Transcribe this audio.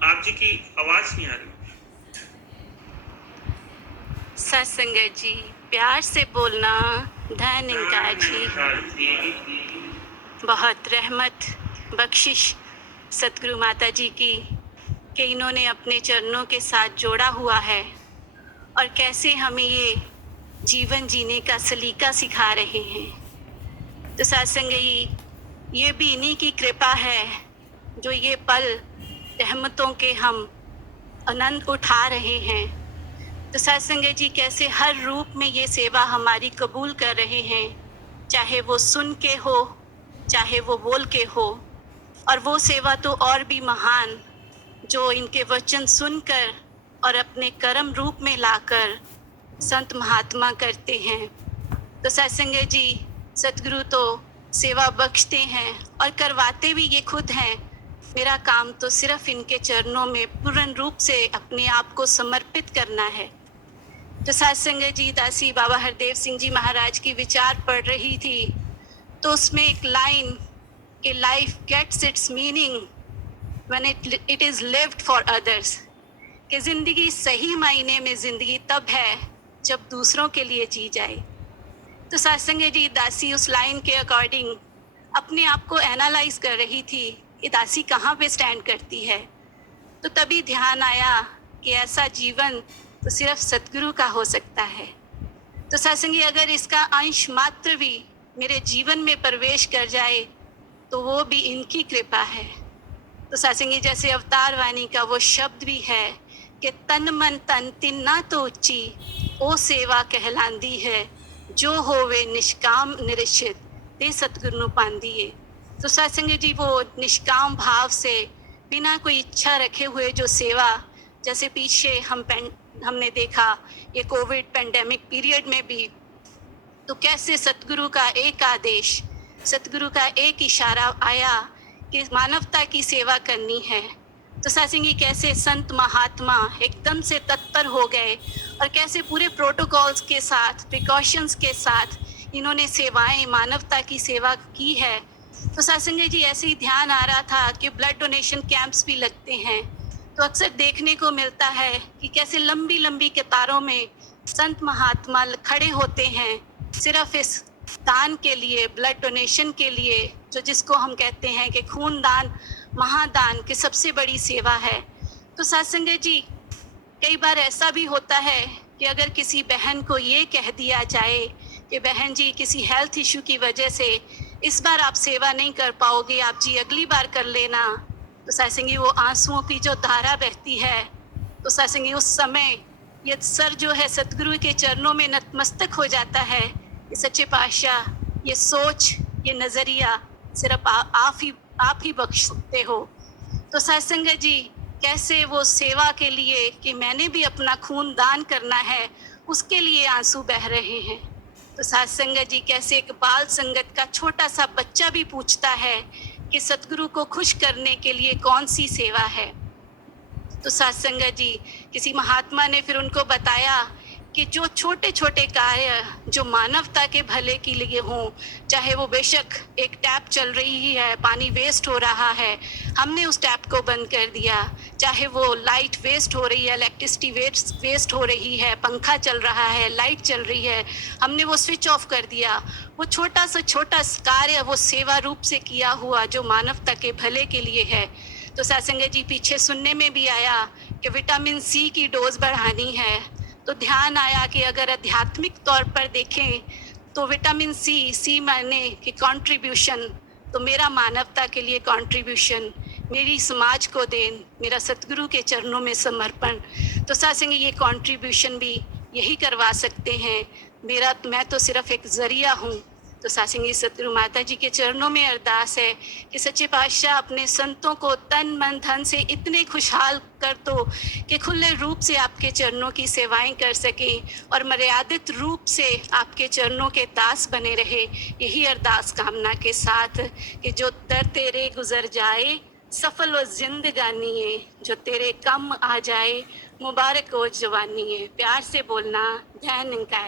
आप जी की आवाज नहीं आ रही। सत्संगत जी, प्यार से बोलना। धन इनका जी, बहुत रहमत बख्शिश सतगुरु माता जी की कि इन्होंने अपने चरणों के साथ जोड़ा हुआ है और कैसे हमें ये जीवन जीने का सलीका सिखा रहे हैं। तो सत्संग ये भी इन्हीं की कृपा है जो ये पल रहमतों के हम आनंद उठा रहे हैं। तो सत्संग जी कैसे हर रूप में ये सेवा हमारी कबूल कर रहे हैं, चाहे वो सुन के हो, चाहे वो बोल के हो, और वो सेवा तो और भी महान जो इनके वचन सुनकर और अपने कर्म रूप में लाकर संत महात्मा करते हैं। तो सत्संग जी सतगुरु तो सेवा बख्शते हैं और करवाते भी ये खुद हैं। मेरा काम तो सिर्फ इनके चरणों में पूर्ण रूप से अपने आप को समर्पित करना है। तो सत्संग जी दासी बाबा हरदेव सिंह जी महाराज की विचार पढ़ रही थी, तो उसमें एक लाइन कि life gets its meaning when it is lived for others, कि जिंदगी सही मायने में जिंदगी तब है जब दूसरों के लिए जी जाए। तो सत्संग जी दासी उस लाइन के अकॉर्डिंग अपने आप को एनालाइज कर रही थी कि दासी कहाँ पे स्टैंड करती है। तो तभी ध्यान आया कि ऐसा जीवन तो सिर्फ सतगुरु का हो सकता है। तो सत्संगी अगर इसका अंश मात्र भी मेरे जीवन में प्रवेश कर जाए तो वो भी इनकी कृपा है। तो सत्संगी जैसे अवतार वाणी का वो शब्द भी है कि तन मन तन तिन्ना तो उच्ची ओ सेवा कहलांदी है, जो होवे निष्काम निरिशित ते सतगुरु नु पांदी है। तो सत्संग जी वो निष्काम भाव से बिना कोई इच्छा रखे हुए जो सेवा, जैसे पीछे हमने देखा ये कोविड पेंडेमिक पीरियड में भी, तो कैसे सतगुरु का एक आदेश, सतगुरु का एक इशारा आया कि मानवता की सेवा करनी है। तो सत्संगी कैसे संत महात्मा एकदम से तत्पर हो गए और कैसे पूरे प्रोटोकॉल्स के साथ, प्रिकॉशंस के साथ इन्होंने सेवाएं, मानवता की सेवा की है। तो सत्संगी जी ऐसे ही ध्यान आ रहा था कि ब्लड डोनेशन कैंप्स भी लगते हैं, तो अक्सर देखने को मिलता है कि कैसे लंबी लंबी कतारों में संत महात्मा खड़े होते हैं सिर्फ इस दान के लिए, ब्लड डोनेशन के लिए, जो जिसको हम कहते हैं कि खून दान महादान की सबसे बड़ी सेवा है। तो सत्संग जी कई बार ऐसा भी होता है कि अगर किसी बहन को ये कह दिया जाए कि बहन जी किसी हेल्थ इशू की वजह से इस बार आप सेवा नहीं कर पाओगे, आप जी अगली बार कर लेना, तो सत्संगी वो आंसुओं की जो धारा बहती है, तो सत्संगी उस समय ये सर जो है सतगुरु के चरणों में नतमस्तक हो जाता है कि सच्चे पातशाह ये सोच, ये नजरिया सिर्फ आप ही बख्श सकते हो। तो सत्संग जी कैसे वो सेवा के लिए कि मैंने भी अपना खून दान करना है, उसके लिए आंसू बह रहे हैं। तो सत्संग जी कैसे एक बाल संगत का छोटा सा बच्चा भी पूछता है कि सतगुरु को खुश करने के लिए कौन सी सेवा है। तो सत्संग जी किसी महात्मा ने फिर उनको बताया कि जो छोटे छोटे कार्य जो मानवता के भले के लिए हों, चाहे वो बेशक एक टैप चल रही है, पानी वेस्ट हो रहा है, हमने उस टैप को बंद कर दिया, चाहे वो लाइट वेस्ट हो रही है, इलेक्ट्रिसिटी वेस्ट हो रही है, पंखा चल रहा है, लाइट चल रही है, हमने वो स्विच ऑफ कर दिया, वो छोटा सा छोटा कार्य वो सेवा रूप से किया हुआ जो मानवता के भले के लिए है। तो सत्संग जी पीछे सुनने में भी आया कि विटामिन सी की डोज बढ़ानी है, तो ध्यान आया कि अगर आध्यात्मिक तौर पर देखें तो विटामिन सी माने कि कंट्रीब्यूशन, तो मेरा मानवता के लिए कंट्रीब्यूशन, मेरी समाज को देन, मेरा सतगुरु के चरणों में समर्पण। तो सत्संग ये कंट्रीब्यूशन भी यही करवा सकते हैं, मैं तो सिर्फ एक जरिया हूँ। तो सत्संगी सतगुरु माता जी के चरणों में अरदास है कि सच्चे पातशाह अपने संतों को तन मन धन से इतने खुशहाल कर दो कि खुले रूप से आपके चरणों की सेवाएं कर सकें और मर्यादित रूप से आपके चरणों के दास बने रहे। यही अरदास कामना के साथ कि जो दर तेरे गुजर जाए सफल व जिंदगानी है, जो तेरे कम आ जाए मुबारक हो जवानी है। प्यार से बोलना, जय निकाय।